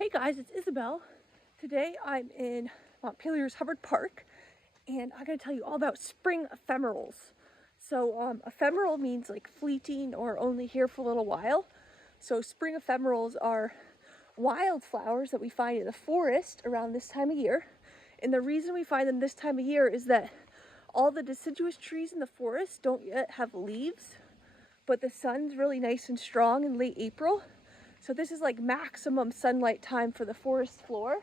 Hey guys, it's Isabel. Today I'm in Montpelier's Hubbard Park, and I gotta tell you all about spring ephemerals. So ephemeral means like fleeting or only here for a little while. So spring ephemerals are wildflowers that we find in the forest around this time of year. And the reason we find them this time of year is that all the deciduous trees in the forest don't yet have leaves, but the sun's really nice and strong in late April. So this is like maximum sunlight time for the forest floor.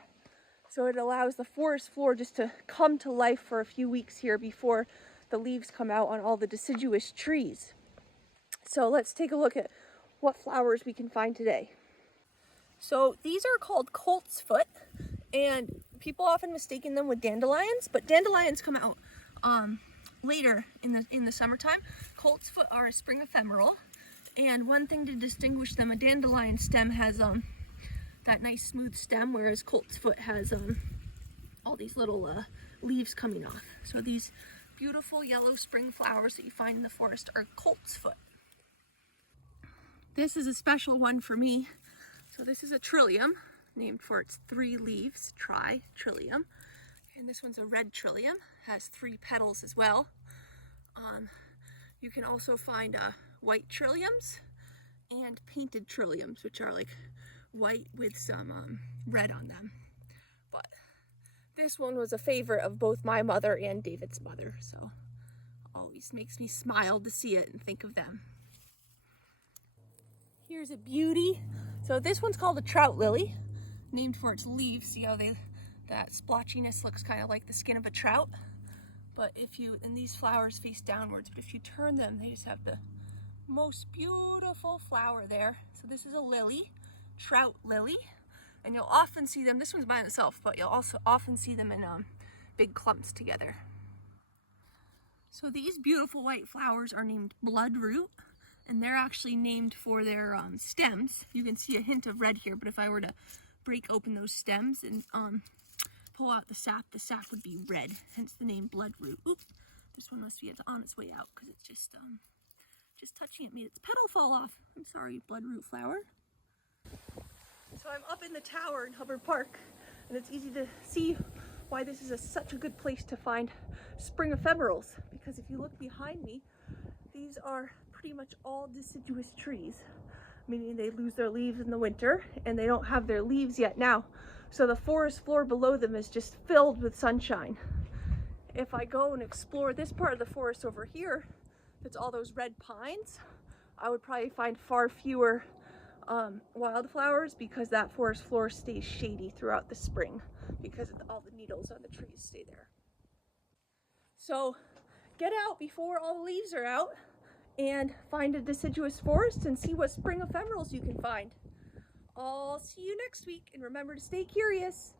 So it allows the forest floor just to come to life for a few weeks here before the leaves come out on all the deciduous trees. So let's take a look at what flowers we can find today. So these are called colt's foot, and people often mistaken them with dandelions, but dandelions come out later in the summertime. Colt's foot are a spring ephemeral. And one thing to distinguish them, a dandelion stem has that nice smooth stem, whereas colt's foot has all these little leaves coming off. So these beautiful yellow spring flowers that you find in the forest are colt's foot. This is a special one for me. So this is a trillium, named for its 3 leaves, trillium. And this one's a red trillium, has 3 petals as well. You can also find white trilliums and painted trilliums, which are like white with some red on them. But this one was a favorite of both my mother and David's mother, so always makes me smile to see it and think of them. Here's a beauty. So this one's called a trout lily, named for its leaves. See how that splotchiness looks kind of like the skin of a trout? But and these flowers face downwards, but if you turn them, they just have the most beautiful flower there. So this is a lily, trout lily, and you'll often see them, this one's by itself, but you'll also often see them in big clumps together. So these beautiful white flowers are named bloodroot, and they're actually named for their stems. You can see a hint of red here, but if I were to break open those stems and pull out the sap would be red, hence the name bloodroot. Oop, this one must be on its way out because it's just touching it made its petal fall off. I'm sorry, bloodroot flower. So I'm up in the tower in Hubbard Park, and it's easy to see why this is such a good place to find spring ephemerals, because if you look behind me, these are pretty much all deciduous trees, meaning they lose their leaves in the winter and they don't have their leaves yet now. So the forest floor below them is just filled with sunshine. If I go and explore this part of the forest over here, that's all those red pines, I would probably find far fewer wildflowers, because that forest floor stays shady throughout the spring because all the needles on the trees stay there. So get out before all the leaves are out and find a deciduous forest and see what spring ephemerals you can find. I'll see you next week, and remember to stay curious.